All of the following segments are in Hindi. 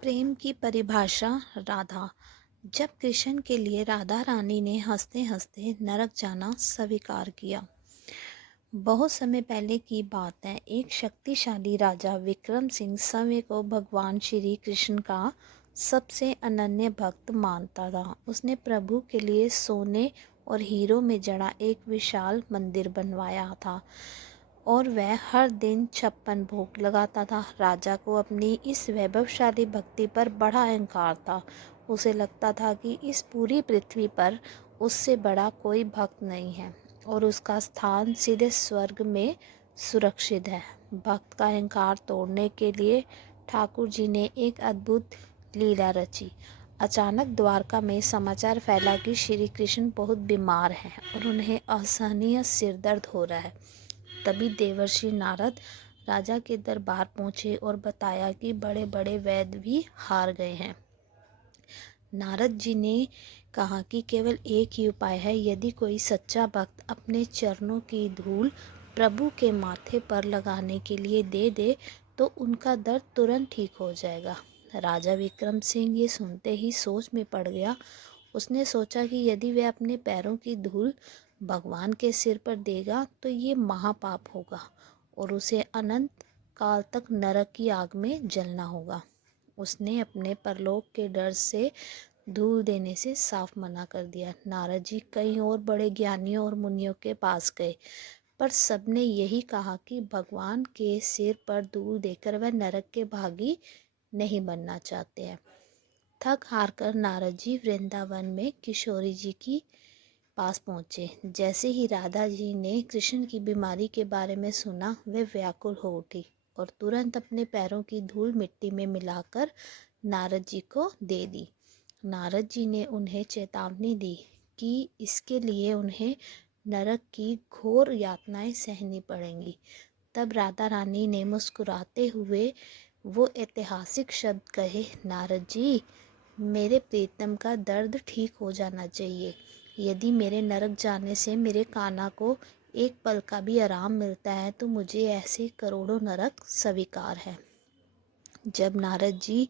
प्रेम की परिभाषा। राधा। जब कृष्ण के लिए राधा रानी ने हंसते हंसते नरक जाना स्वीकार किया। बहुत समय पहले की बात है। एक शक्तिशाली राजा विक्रम सिंह समय को भगवान श्री कृष्ण का सबसे अनन्य भक्त मानता था। उसने प्रभु के लिए सोने और हीरो में जड़ा एक विशाल मंदिर बनवाया था और वह हर दिन 56 भोग लगाता था। राजा को अपनी इस वैभवशाली भक्ति पर बड़ा अहंकार था। उसे लगता था कि इस पूरी पृथ्वी पर उससे बड़ा कोई भक्त नहीं है और उसका स्थान सीधे स्वर्ग में सुरक्षित है। भक्त का अहंकार तोड़ने के लिए ठाकुर जी ने एक अद्भुत लीला रची। अचानक द्वारका में समाचार फैला कि श्री कृष्ण बहुत बीमार हैं और उन्हें असहनीय सिर दर्द हो रहा है। तभी देवर्षि नारद राजा के दरबार पहुंचे और बताया कि बड़े बड़े वैद्य भी हार गए हैं। नारद जी ने कहा कि केवल एक ही उपाय है। यदि कोई सच्चा भक्त अपने चरणों की धूल प्रभु के माथे पर लगाने के लिए दे दे तो उनका दर्द तुरंत ठीक हो जाएगा। राजा विक्रम सिंह ये सुनते ही सोच में पड़ गया। उसने सोचा कि यदि वह अपने पैरों की धूल भगवान के सिर पर देगा तो ये महापाप होगा और उसे अनंत काल तक नरक की आग में जलना होगा। उसने अपने परलोक के डर से धूल देने से साफ मना कर दिया। नारद जी कई और बड़े ज्ञानियों और मुनियों के पास गए, पर सबने यही कहा कि भगवान के सिर पर धूल देकर वह नरक के भागी नहीं बनना चाहते हैं। थक हार कर नारद जी वृंदावन में किशोरी जी की पास पहुँचे। जैसे ही राधा जी ने कृष्ण की बीमारी के बारे में सुना, वे व्याकुल हो उठी और तुरंत अपने पैरों की धूल मिट्टी में मिलाकर नारद जी को दे दी। नारद जी ने उन्हें चेतावनी दी कि इसके लिए उन्हें नरक की घोर यातनाएं सहनी पड़ेंगी। तब राधा रानी ने मुस्कुराते हुए वो ऐतिहासिक शब्द कहे, नारद जी, मेरे प्रीतम का दर्द ठीक हो जाना चाहिए। यदि मेरे नरक जाने से मेरे कान्हा को एक पल का भी आराम मिलता है तो मुझे ऐसे करोड़ों नरक स्वीकार है। जब नारद जी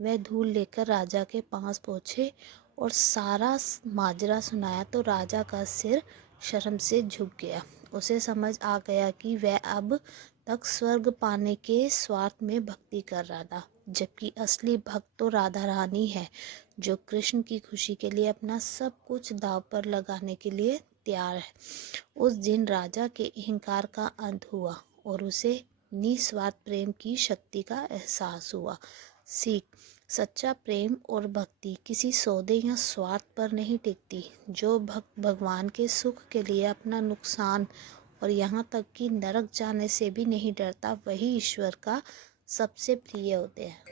वह धूल लेकर राजा के पास पहुँचे और सारा माजरा सुनाया तो राजा का सिर शर्म से झुक गया। उसे समझ आ गया कि वह अब तक स्वर्ग पाने के स्वार्थ में भक्ति कर रहा था, जबकि असली भक्त तो राधा रानी है, जो कृष्ण की खुशी के लिए अपना सब कुछ दांव पर लगाने के लिए तैयार है। उस दिन राजा के अहंकार का अंत हुआ और उसे निस्वार्थ प्रेम की शक्ति का एहसास हुआ। सीख। सच्चा प्रेम और भक्ति किसी सौदे या स्वार्थ पर नहीं टिकती। जो भक्त भगवान के सुख के लिए अपना नुकसान और यहाँ तक कि नरक जाने से भी नहीं डरता, वही ईश्वर का सबसे प्रिय होते हैं।